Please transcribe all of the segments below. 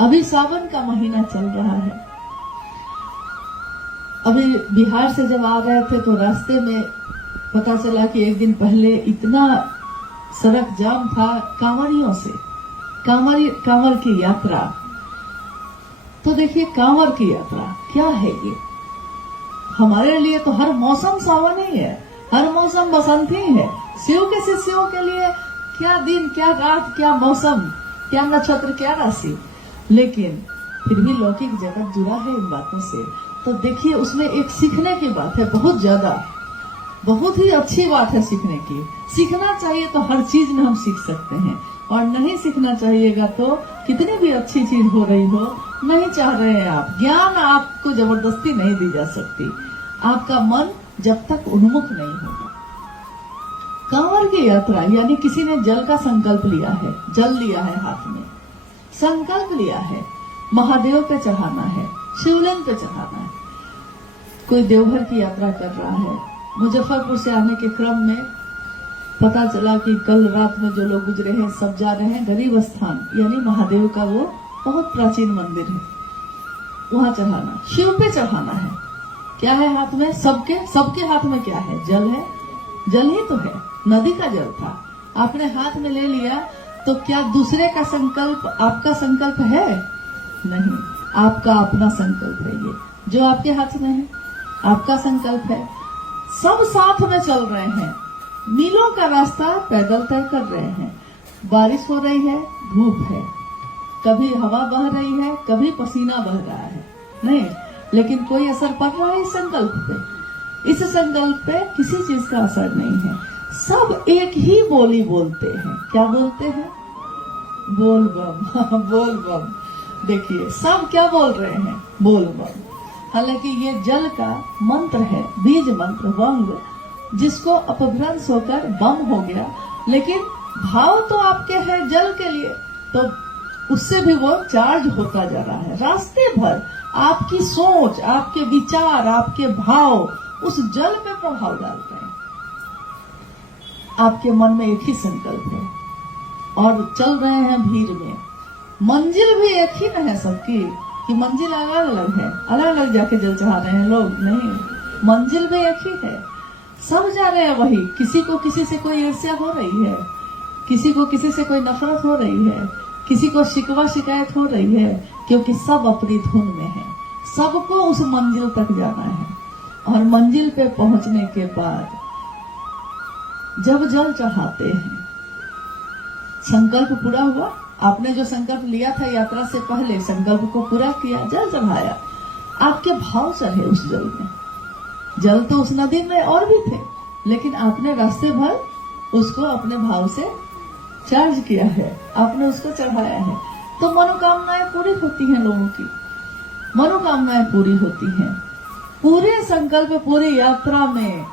अभी सावन का महीना चल रहा है। अभी बिहार से जब आ रहे थे तो रास्ते में पता चला कि एक दिन पहले इतना सड़क जाम था कांवरियों से, कांवर की यात्रा। तो देखिए कांवर की यात्रा क्या है ये। हमारे लिए तो हर मौसम सावन ही है, हर मौसम बसंत ही है। शिव के शिष्यों के लिए क्या दिन, क्या रात, क्या मौसम, क्या नक्षत्र, क्या राशि। लेकिन फिर भी लौकिक जगत जुड़ा है इन बातों से। तो देखिए उसमें एक सीखने की बात है, बहुत ज्यादा, बहुत ही अच्छी बात है सीखने की। सीखना चाहिए तो हर चीज में हम सीख सकते हैं, और नहीं सीखना चाहिएगा तो कितनी भी अच्छी चीज हो रही हो, नहीं चाह रहे हैं आप, ज्ञान आपको जबरदस्ती नहीं दी जा सकती। आपका मन जब तक उन्मुख नहीं होगा। कांवर की यात्रा यानी किसी ने जल का संकल्प लिया है, जल लिया है हाथ में, संकल्प लिया है, महादेव पे चढ़ाना है, शिवलिंग पे चढ़ाना है। कोई देवघर की यात्रा कर रहा है, मुजफ्फरपुर से आने के क्रम में पता चला कि कल रात में जो लोग गुजरे हैं सब जा रहे हैं गरीब स्थान, यानी महादेव का वो बहुत प्राचीन मंदिर है, वहां चढ़ाना, शिव पे चढ़ाना है। क्या है हाथ में? सबके हाथ में क्या है? जल है, जल ही तो है, नदी का जल था, आपने हाथ में ले लिया। तो क्या दूसरे का संकल्प आपका संकल्प है? नहीं, आपका अपना संकल्प है। ये जो आपके हाथ में है आपका संकल्प है। सब साथ में चल रहे हैं, मीलों का रास्ता पैदल तय कर रहे हैं। बारिश हो रही है, धूप है, कभी हवा बह रही है, कभी पसीना बह रहा है, नहीं, लेकिन कोई असर पड़ रहा है इस संकल्प पे? इस संकल्प पे किसी चीज का असर नहीं है। सब एक ही बोली बोलते हैं। क्या बोलते हैं? बोल बम। बोल बम। देखिए सब क्या बोल रहे हैं? बोल बम। हालांकि ये जल का मंत्र है, बीज मंत्र, वंग, जिसको अपभ्रंश होकर बम हो गया। लेकिन भाव तो आपके है जल के लिए, तो उससे भी वो चार्ज होता जा रहा है। रास्ते भर आपकी सोच, आपके विचार, आपके भाव उस जल पे प्रभाव डालते हैं। आपके मन में एक ही संकल्प है और चल रहे हैं भीड़ में। मंजिल भी एक ही न है सबकी, कि मंजिल अलग अलग है, अलग अलग जाके जल चढ़ा रहे हैं लोग, नहीं, मंजिल भी एक ही है। सब जा रहे हैं वही। किसी को किसी से कोई ईर्ष्या हो रही है, किसी को किसी से कोई नफरत हो रही है, किसी को शिकवा शिकायत हो रही है, क्योंकि सब अपनी धुन में है। सबको उस मंजिल तक जाना है। और मंजिल पे पहुंचने के बाद जब जल चढ़ाते हैं, संकल्प पूरा हुआ। आपने जो संकल्प लिया था यात्रा से पहले, संकल्प को पूरा किया, जल चढ़ाया, आपके भाव चढ़े उस जल में। जल तो उस नदी में और भी थे, लेकिन आपने रास्ते भर उसको अपने भाव से चार्ज किया है, आपने उसको चढ़ाया है। तो मनोकामनाएं पूरी होती हैं लोगों की, मनोकामनाएं पूरी होती हैं। पूरे संकल्प, पूरी यात्रा में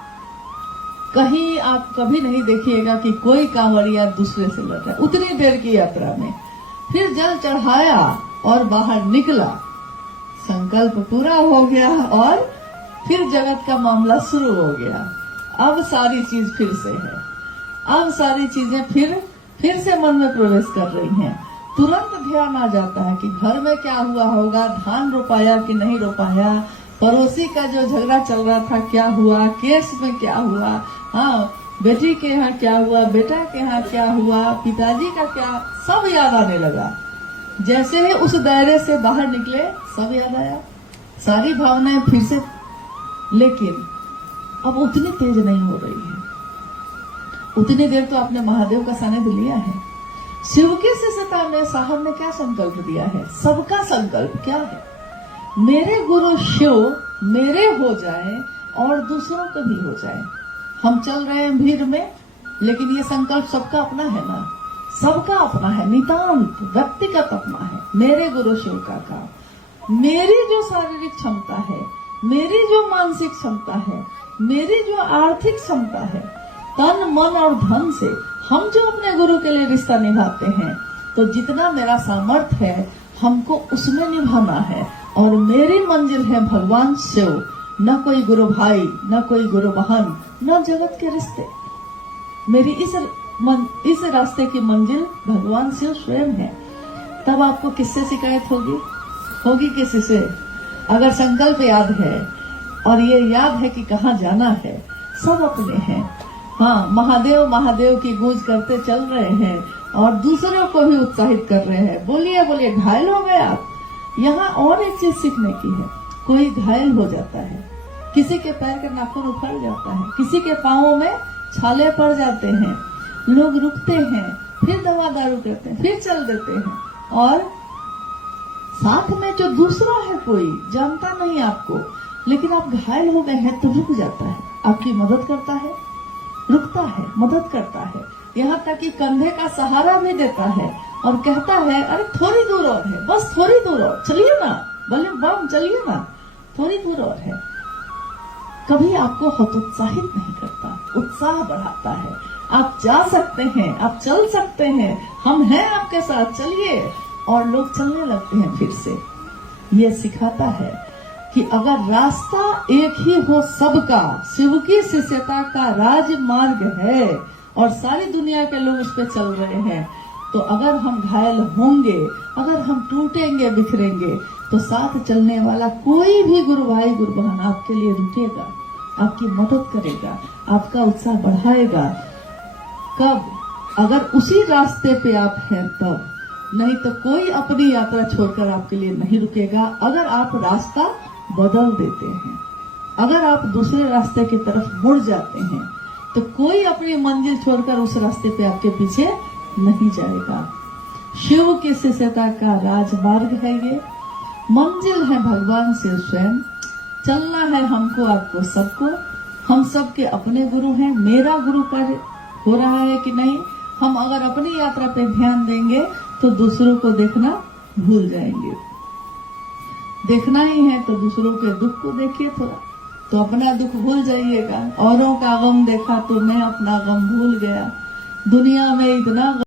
कहीं आप कभी नहीं देखिएगा कि कोई कांवड़िया दूसरे से लड़ रहा है। उतनी देर की यात्रा में फिर जल चढ़ाया और बाहर निकला, संकल्प पूरा हो गया और फिर जगत का मामला शुरू हो गया। अब सारी चीज फिर से है, अब सारी चीजें फिर से मन में प्रवेश कर रही हैं। तुरंत ध्यान आ जाता है कि घर में क्या हुआ होगा, धान रोपाया कि नहीं रोपाया, पड़ोसी का जो झगड़ा चल रहा था क्या हुआ, केस में क्या हुआ, हाँ बेटी के यहाँ क्या हुआ, बेटा के यहाँ क्या हुआ, पिताजी का क्या, सब याद आने लगा। जैसे ही उस दायरे से बाहर निकले सब याद आया, सारी भावनाएं फिर से। लेकिन अब उतनी तेज नहीं हो रही है। उतनी देर तो आपने महादेव का सानिध्य लिया है। शिव की शिष्यता में साहब ने क्या संकल्प दिया है? सबका संकल्प क्या है? मेरे गुरु शिव मेरे हो जाए और दूसरों को भी हो जाए। हम चल रहे हैं भीड़ में, लेकिन ये संकल्प सबका अपना है ना, सबका अपना है, नितांत व्यक्तिगत अपना है। मेरे गुरु शिव का काम, मेरी जो शारीरिक क्षमता है, मेरी जो मानसिक क्षमता है, मेरी जो आर्थिक क्षमता है, तन मन और धन से हम जो अपने गुरु के लिए रिश्ता निभाते हैं, तो जितना मेरा सामर्थ्य है हमको उसमें निभाना है। और मेरी मंजिल है भगवान शिव, न कोई गुरु भाई, न कोई गुरु बहन, न जगत के रिश्ते। मेरी इस रास्ते की मंजिल भगवान शिव स्वयं है। तब आपको किससे शिकायत होगी? होगी किसी से? अगर संकल्प याद है और ये याद है कि कहाँ जाना है, सब अपने हैं। हाँ, महादेव महादेव की गूंज करते चल रहे हैं और दूसरों को भी उत्साहित कर रहे हैं। बोलिए बोलिए, घायल हो गए आप? यहाँ और एक चीज सीखने की है। कोई घायल हो जाता है, किसी के पैर के नाखून उखड़ जाता है, किसी के पाँवों में छाले पड़ जाते हैं, लोग रुकते हैं, फिर दवा दारू करते हैं, फिर चल देते हैं, और साथ में जो दूसरा है कोई जानता नहीं आपको, लेकिन आप घायल हो गए हैं तो रुक जाता है, आपकी मदद करता है, रुकता है, मदद करता है, यहाँ तक कि कंधे का सहारा भी देता है और कहता है अरे थोड़ी दूर और है, बस थोड़ी दूर और, चलिए ना, भले बम चलिए ना, थोड़ी दूर और है। कभी आपको हतोत्साहित नहीं करता, उत्साह बढ़ाता है। आप जा सकते हैं, आप चल सकते हैं, हम हैं आपके साथ, चलिए, और लोग चलने लगते हैं फिर से। ये सिखाता है कि अगर रास्ता एक ही हो सबका, शिव की शिष्यता का राजमार्ग है और सारी दुनिया के लोग उस पर चल रहे हैं, तो अगर हम घायल होंगे, अगर हम टूटेंगे बिखरेंगे, तो साथ चलने वाला कोई भी गुरु भाई गुरु बहन आपके लिए रुकेगा, आपकी मदद करेगा, आपका उत्साह बढ़ाएगा। कब? अगर उसी रास्ते पे आप हैं तब, नहीं तो कोई अपनी यात्रा छोड़कर आपके लिए नहीं रुकेगा। अगर आप रास्ता बदल देते हैं, अगर आप दूसरे रास्ते की तरफ मुड़ जाते हैं, तो कोई अपनी मंजिल छोड़कर उस रास्ते पे आपके पीछे नहीं जाएगा। शिव की शिष्यता का राजमार्ग है ये, मंजिल है भगवान शिव स्वयं। चलना है हमको, आपको, सबको। हम सबके अपने गुरु हैं। मेरा गुरु कार्य हो रहा है कि नहीं? हम अगर अपनी यात्रा पे ध्यान देंगे तो दूसरों को देखना भूल जाएंगे। देखना ही है तो दूसरों के दुख को देखिए थोड़ा, तो अपना दुख भूल जाइएगा। औरों का गम देखा तो मैं अपना गम भूल गया। दुनिया में इतना